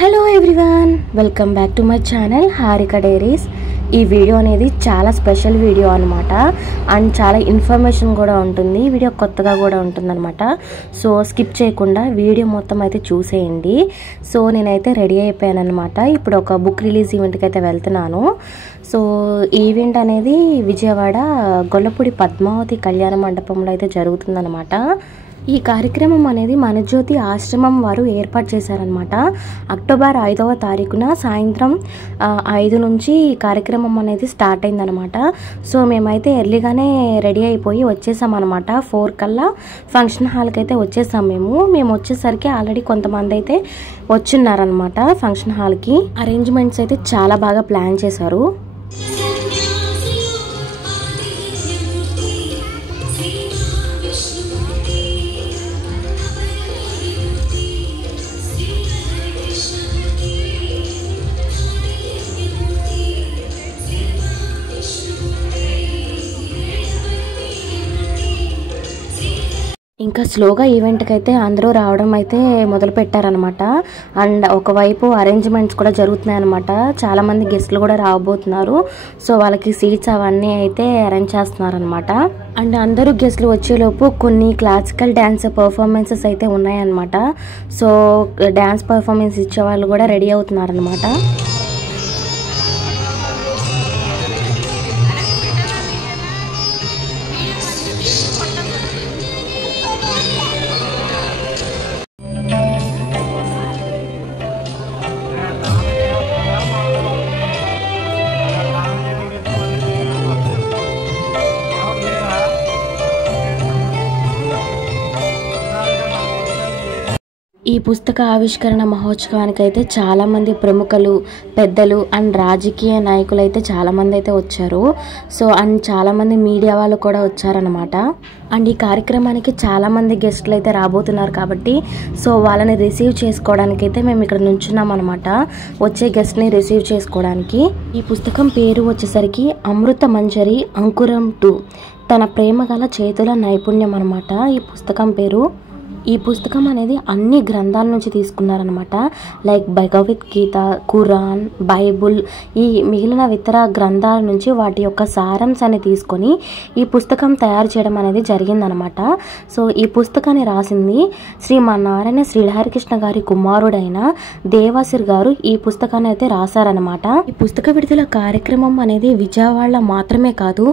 Hello everyone, welcome back to my channel Harika diaries. ఈ video అనేది చాలా స్పెషల్ వీడియో అనమాట. అండ్ చాలా ఇన్ఫర్మేషన్ కూడా ఉంటుంది. వీడియో కొత్తగా కూడా ఉంటుందన్నమాట. సో స్కిప్ చేయకుండా వీడియో మొత్తం అయితే చూసేయండి. సో నేనైతే రెడీ అయిపోయాను అనమాట. ఇప్పుడు ఒక బుక్ రిలీజ్ ఈవెంట్కి అయితే వెళ్తున్నాను. సో ఈవెంట్ అనేది విజయవాడ గొల్లపూడి పద్మావతి కళ్యాణ మండపంలో అయితే జరుగుతుందన్నమాట. ఈ కార్యక్రమం అనేది మనజ్యోతి ఆశ్రమం వారు ఏర్పాటు చేశారనమాట. అక్టోబర్ 5వ తారీఖున సాయంత్రం 5 నుంచి ఈ కార్యక్రమం అనేది స్టార్ట్ అయిందనమాట. సో మేమైతే ఎర్లీగానే రెడీ అయిపోయి వచ్చేసామన్నమాట. 4 కల్లా ఫంక్షన్ హాల్కి అయితే వచ్చేసాం. మేము వచ్చేసరికి ఆల్రెడీ కొంతమంది అయితే వచ్చిన్నారనమాట. ఫంక్షన్ హాల్కి అరేంజ్మెంట్స్ అయితే చాలా బాగా ప్లాన్ చేశారు. ఇంకా స్లోగా ఈవెంట్కి అయితే అందరూ రావడం అయితే మొదలు పెట్టారనమాట. అండ్ ఒకవైపు అరేంజ్మెంట్స్ కూడా జరుగుతున్నాయి అనమాట. చాలామంది గెస్ట్లు కూడా రాబోతున్నారు. సో వాళ్ళకి సీట్స్ అవన్నీ అయితే అరేంజ్ చేస్తున్నారనమాట. అండ్ అందరూ గెస్ట్లు వచ్చేలోపు కొన్ని క్లాసికల్ డ్యాన్స్ పర్ఫార్మెన్సెస్ అయితే ఉన్నాయన్నమాట. సో డ్యాన్స్ పర్ఫార్మెన్స్ ఇచ్చే వాళ్ళు కూడా రెడీ అవుతున్నారనమాట. ఈ పుస్తక ఆవిష్కరణ మహోత్సవానికి అయితే చాలామంది ప్రముఖులు, పెద్దలు అండ్ రాజకీయ నాయకులు అయితే చాలామంది అయితే వచ్చారు. సో అండ్ చాలామంది మీడియా వాళ్ళు కూడా వచ్చారనమాట. అండ్ ఈ కార్యక్రమానికి చాలామంది గెస్ట్లు అయితే రాబోతున్నారు కాబట్టి సో వాళ్ళని రిసీవ్ చేసుకోవడానికి అయితే మేము ఇక్కడ నుంచున్నాం అనమాట. వచ్చే గెస్ట్ని రిసీవ్ చేసుకోవడానికి. ఈ పుస్తకం పేరు వచ్చేసరికి అమృత మంజరి అంకురం 2, తన ప్రేమ గల చేతుల నైపుణ్యం అనమాట ఈ పుస్తకం పేరు. ఈ పుస్తకం అనేది అన్ని గ్రంథాల నుంచి తీసుకున్నారనమాట. లైక్ భగవద్గీత, ఖురాన్, బైబుల్, ఈ మిగిలిన ఇతర గ్రంథాల నుంచి వాటి యొక్క సారాంశాన్ని తీసుకొని ఈ పుస్తకం తయారు చేయడం అనేది జరిగిందనమాట. సో ఈ పుస్తకాన్ని రాసింది శ్రీమన్నారాయణ శ్రీహరికృష్ణ గారి కుమారుడైన దేవాసిర్ గారు ఈ పుస్తకాన్ని అయితే రాశారనమాట. ఈ పుస్తక విడుదల కార్యక్రమం అనేది విజయవాడలో మాత్రమే కాదు,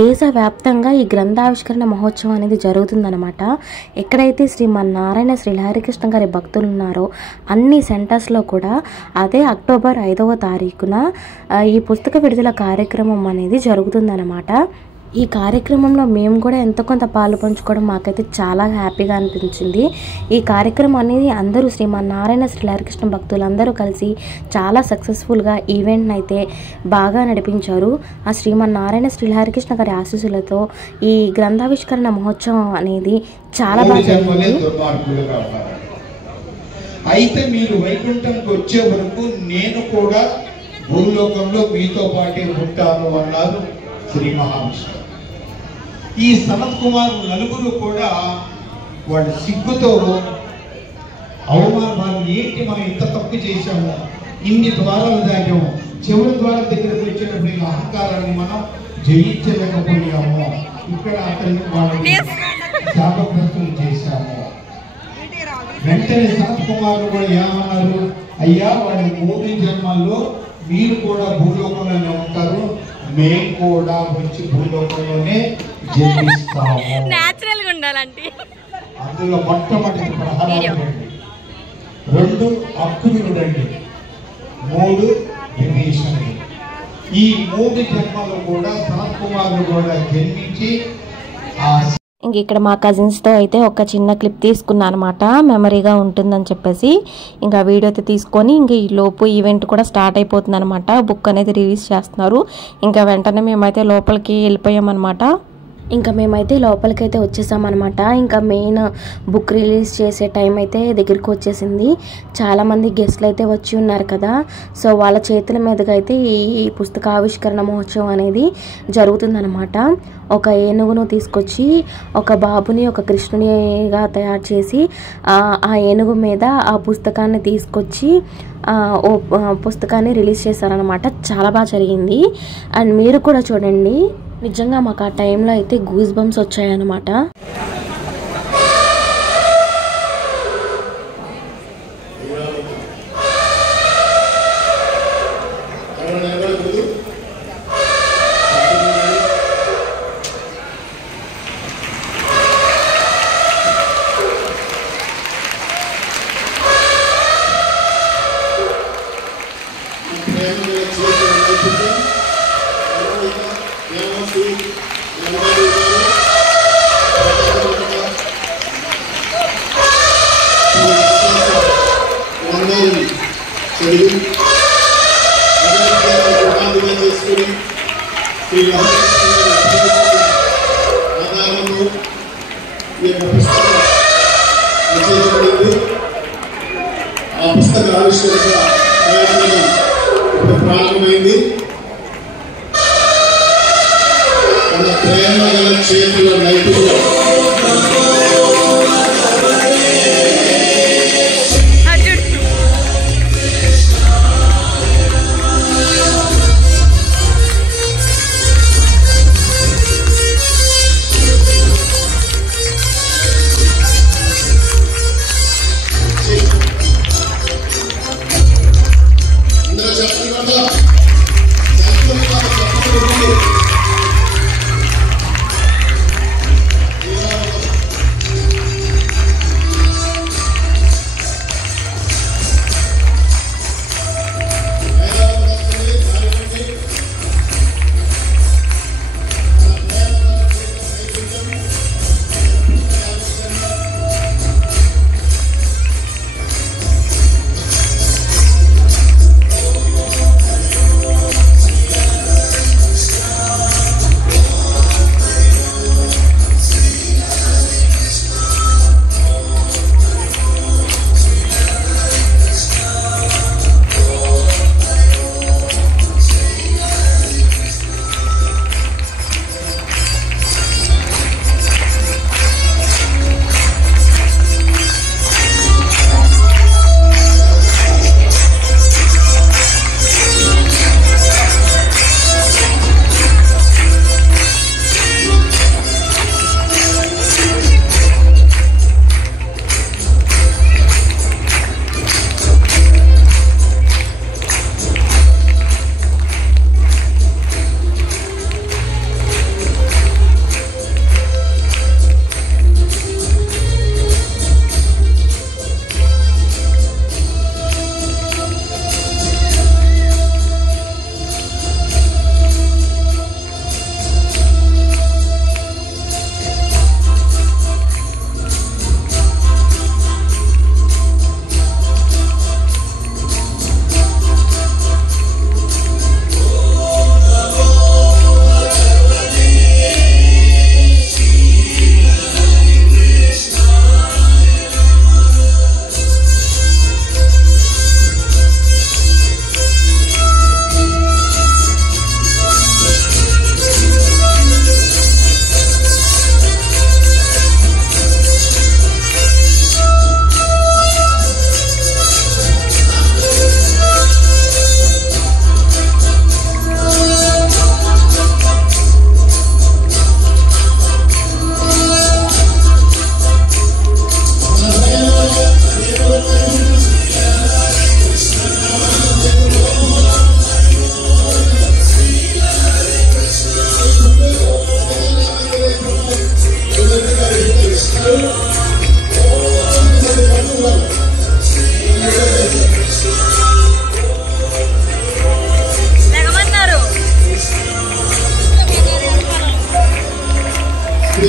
దేశవ్యాప్తంగా ఈ గ్రంథావిష్కరణ మహోత్సవం అనేది జరుగుతుందనమాట. ఎక్కడైతే శ్రీమన్నారాయణ శ్రీహరికృష్ణ గారి భక్తులు ఉన్నారో అన్ని సెంటర్స్లో కూడా అదే అక్టోబర్ 5వ తారీఖున ఈ పుస్తక విడుదల కార్యక్రమం అనేది జరుగుతుందన్నమాట. ఈ కార్యక్రమంలో మేము కూడా ఎంతో కొంత పాలు పంచుకోవడం మాకైతే చాలా హ్యాపీగా అనిపించింది. ఈ కార్యక్రమం అనేది అందరూ శ్రీమన్నారాయణ శ్రీహరికృష్ణ భక్తులందరూ కలిసి చాలా సక్సెస్ఫుల్గా ఈవెంట్ని అయితే బాగా నడిపించారు. ఆ శ్రీమన్నారాయణ శ్రీహరికృష్ణ గారి ఆశీస్సులతో ఈ గ్రంథావిష్కరణ మహోత్సవం అనేది చాలా బాగా జరిగింది. అయితే మీరు వైకుంఠంకి వచ్చే వరకు నేను కూడా భూలోకంలో మీతో పాటు ఉంటాను అన్నారు శ్రీ మహావిష్ణువు. ఈ సనత్ కుమార్ నలుగురు కూడా వాళ్ళ సిగ్గుతో అవమానాలు, ఏంటి మనం ఇంత తప్పు చేశాము, ఇన్ని ద్వారాలు దాటాము, చివరి ద్వారం దగ్గరకు వచ్చేటప్పుడు ఈ అహంకారాన్ని మనం జయించలేకపోయాము, ఇక్కడ అతన్ని వాళ్ళని శాపగ్రస్తులు చేశాము. వెంటనే సనత్ కుమార్ కూడా ఏమన్నారు, అయ్యా వాళ్ళ 3 జన్మల్లో మీరు కూడా భూలోకంలోనే ఉంటారు, మేము కూడా వచ్చి భూలోకంలోనే జన్మిస్తాము. నేచురల్ గా ఉండాలంటే అందులో మొట్టమొదటి ప్రహ్లాదుడు, 2 అక్రూరుడండి, 3 విభీషణుడు. ఈ 3 జన్మలు కూడా సనత్ కుమారుడు కూడా జన్మించి ఇంక ఇక్కడ మా కజిన్స్తో అయితే ఒక చిన్న క్లిప్ తీసుకున్నాను అనమాట, మెమరీగా ఉంటుందని చెప్పేసి. ఇంకా వీడియో అయితే తీసుకొని ఇంక ఈ లోపు ఈవెంట్ కూడా స్టార్ట్ అయిపోతుంది అనమాట. బుక్ అనేది రిలీజ్ చేస్తున్నారు. ఇంకా వెంటనే మేమైతే లోపలికి వెళ్ళిపోయామన్నమాట. ఇంకా మేమైతే లోపలికైతే వచ్చేసామన్నమాట. ఇంకా మెయిన్ బుక్ రిలీజ్ చేసే టైం అయితే దగ్గరికి వచ్చేసింది. చాలామంది గెస్ట్లు అయితే వచ్చి ఉన్నారు కదా, సో వాళ్ళ చేతుల మీదుగా అయితే ఈ పుస్తకావిష్కరణ మహోత్సవం అనేది జరుగుతుందన్నమాట. ఒక ఏనుగును తీసుకొచ్చి ఒక బాబుని ఒక కృష్ణునిగా తయారు చేసి ఆ ఏనుగు మీద ఆ పుస్తకాన్ని తీసుకొచ్చి పుస్తకాన్ని రిలీజ్ చేశారనమాట. చాలా బాగా జరిగింది. అండ్ మీరు కూడా చూడండి, నిజంగా మాకు ఆ టైంలో అయితే గూస్ బంప్స్ వచ్చాయన్నమాట. ఆ పుస్తక ఆవిష్కరణ ప్రారంభమైంది. మన ప్రేమ గల చేతుల నైపుణ్యం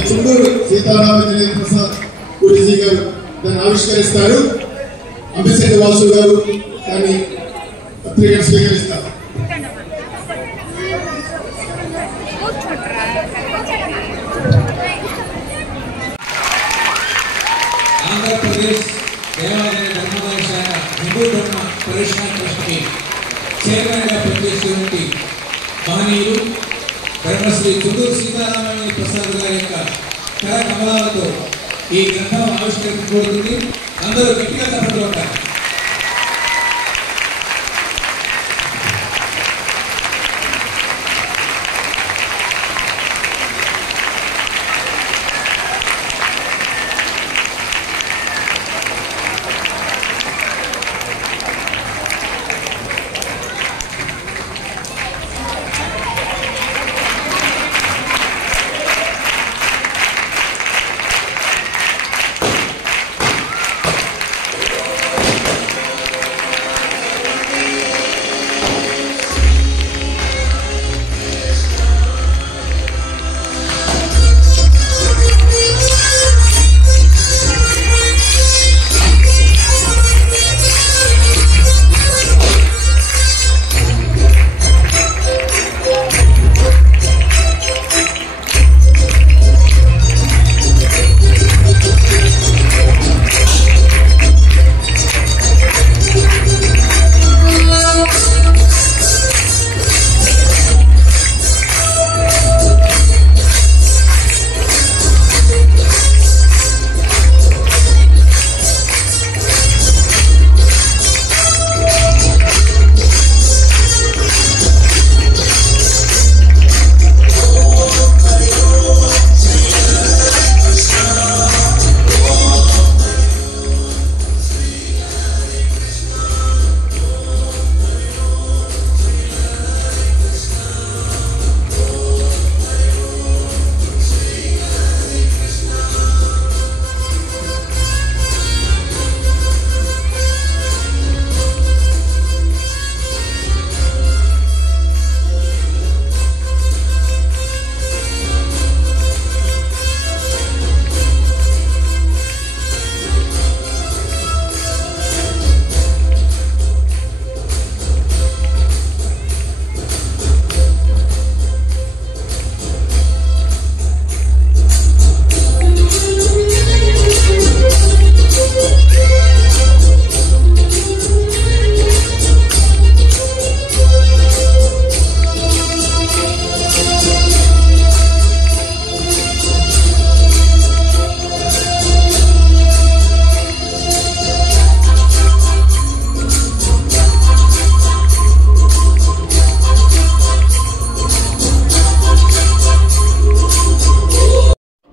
చుండూరు సీతారామచంద్ర ప్రసాద్ గురూజీ గారు దాన్ని ఆవిష్కరిస్తారు. అంబేద్కర్ వాసు గారు దాన్ని పత్రికను స్వీకరిస్తారు. పరిశ్రమ ట్రస్ట్కి చైర్మన్గా పనిచేసేటువంటి మహనీయులు బ్రహ్మశ్రీ చుండూరు సీతారామయ్య ప్రసాద్ గారి యొక్క కర కమలాలతో ఈ గ్రంథం ఆవిష్కరించబడుతుంది. అందరూ గట్టిగా తప్పట్లు ఉంటారు.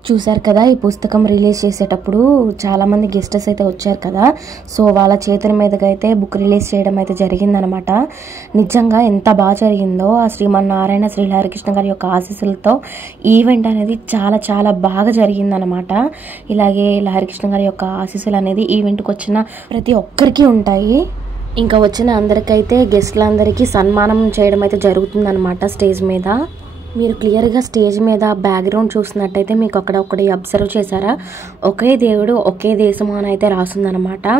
చూశారు కదా, ఈ పుస్తకం రిలీజ్ చేసేటప్పుడు చాలామంది గెస్టర్స్ అయితే వచ్చారు కదా. సో వాళ్ళ చేతుల మీదుగా అయితే బుక్ రిలీజ్ చేయడం అయితే జరిగిందనమాట. నిజంగా ఎంత బాగా జరిగిందో ఆ శ్రీమన్నారాయణ శ్రీ హరికృష్ణ గారి యొక్క ఆశీస్సులతో ఈవెంట్ అనేది చాలా చాలా బాగా జరిగిందనమాట. ఇలాగే హరికృష్ణ గారి యొక్క ఆశీస్సులు అనేది ఈవెంట్కి వచ్చిన ప్రతి ఒక్కరికి ఉంటాయి. ఇంకా వచ్చిన అందరికైతే గెస్ట్లందరికీ సన్మానం చేయడం అయితే జరుగుతుందన్నమాట స్టేజ్ మీద. మీరు క్లియర్గా స్టేజ్ మీద బ్యాక్గ్రౌండ్ చూసినట్టయితే మీకు అక్కడ ఒకటి అబ్జర్వ్ చేశారా, ఒకే దేవుడు ఒకే దేశము అని అయితే రాస్తుందన్నమాట.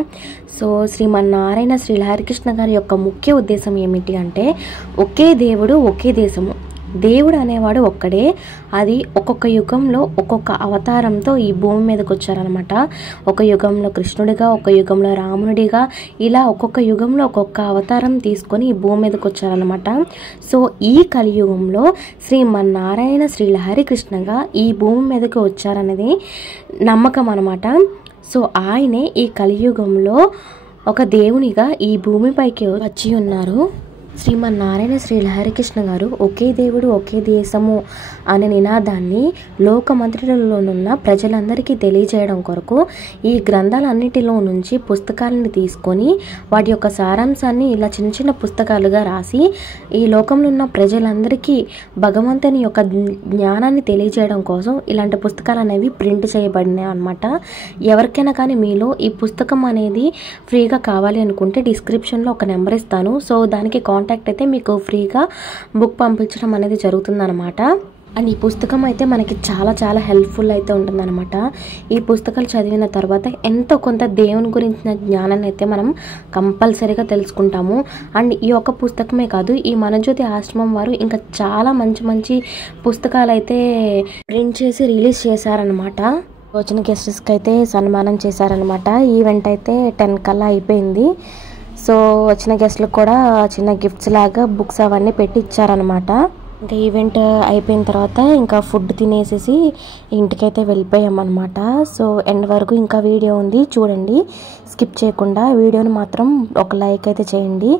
సో శ్రీమన్నారాయణ శ్రీ హరికృష్ణ గారి యొక్క ముఖ్య ఉద్దేశం ఏమిటి అంటే, ఒకే దేవుడు ఒకే దేశము. దేవుడు అనేవాడు ఒక్కడే, అది ఒక్కొక్క యుగంలో ఒక్కొక్క అవతారంతో ఈ భూమి మీదకి వచ్చారనమాట. ఒక యుగంలో కృష్ణుడిగా, ఒక యుగంలో రాముడిగా, ఇలా ఒక్కొక్క యుగంలో ఒక్కొక్క అవతారం తీసుకొని ఈ భూమి మీదకి వచ్చారనమాట. సో ఈ కలియుగంలో శ్రీమన్నారాయణ శ్రీ హరికృష్ణగా ఈ భూమి మీదకి వచ్చారనేది నమ్మకం అనమాట. సో ఆయనే ఈ కలియుగంలో ఒక దేవునిగా ఈ భూమిపైకి వచ్చి ఉన్నారు. శ్రీమన్నారాయణ శ్రీ హరికృష్ణ గారు ఒకే దేవుడు ఒకే దేశము అనే నినాదాన్ని లోకమంతటిలోనున్న ప్రజలందరికీ తెలియజేయడం కొరకు ఈ గ్రంథాలన్నిటిలో నుంచి పుస్తకాలను తీసుకొని వాటి యొక్క సారాంశాన్ని ఇలా చిన్న చిన్న పుస్తకాలుగా రాసి ఈ లోకంలో ఉన్న ప్రజలందరికీ భగవంతుని యొక్క జ్ఞానాన్ని తెలియజేయడం కోసం ఇలాంటి పుస్తకాలు అనేవి ప్రింట్ చేయబడినాయి అన్నమాట. ఎవరికైనా కానీ మీలో ఈ పుస్తకం అనేది ఫ్రీగా కావాలి అనుకుంటే డిస్క్రిప్షన్లో ఒక నెంబర్ ఇస్తాను. సో దానికి కాంటాక్ట్ అయితే మీకు ఫ్రీగా బుక్ పంపించడం అనేది జరుగుతుందన్నమాట. అండ్ ఈ పుస్తకం అయితే మనకి చాలా చాలా హెల్ప్ఫుల్ అయితే ఉంటుందన్నమాట. ఈ పుస్తకాలు చదివిన తర్వాత ఎంతో కొంత దేవుని గురించిన జ్ఞానాన్ని అయితే మనం కంపల్సరీగా తెలుసుకుంటాము. అండ్ ఈ యొక్క పుస్తకమే కాదు, ఈ మనజ్యోతి ఆశ్రమం వారు ఇంకా చాలా మంచి మంచి పుస్తకాలు అయితే ప్రింట్ చేసి రిలీజ్ చేశారనమాట. వచ్చిన గెస్ట్స్కి అయితే సన్మానం చేశారనమాట. ఈవెంట్ అయితే 10 కల్లా అయిపోయింది. సో వచ్చిన గెస్ట్లకు కూడా చిన్న గిఫ్ట్స్ లాగా బుక్స్ అవన్నీ పెట్టి ఇచ్చారనమాట. ఇంకా ఈవెంట్ అయిపోయిన తర్వాత ఇంకా ఫుడ్ తినేసేసి ఇంటికైతే వెళ్ళిపోయామన్నమాట. సో ఎండ్ వరకు ఇంకా వీడియో ఉంది చూడండి, స్కిప్ చేయకుండా. వీడియోని మాత్రం ఒక లైక్ అయితే చేయండి.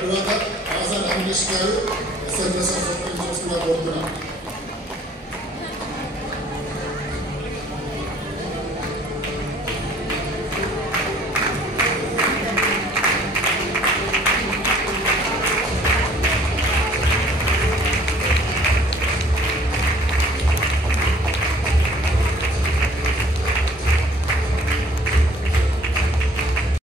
తర్వాత ఆశా రమేష్ గారు ఎస్ఎంఎస్ చూస్తున్నా కోరుతున్నాను.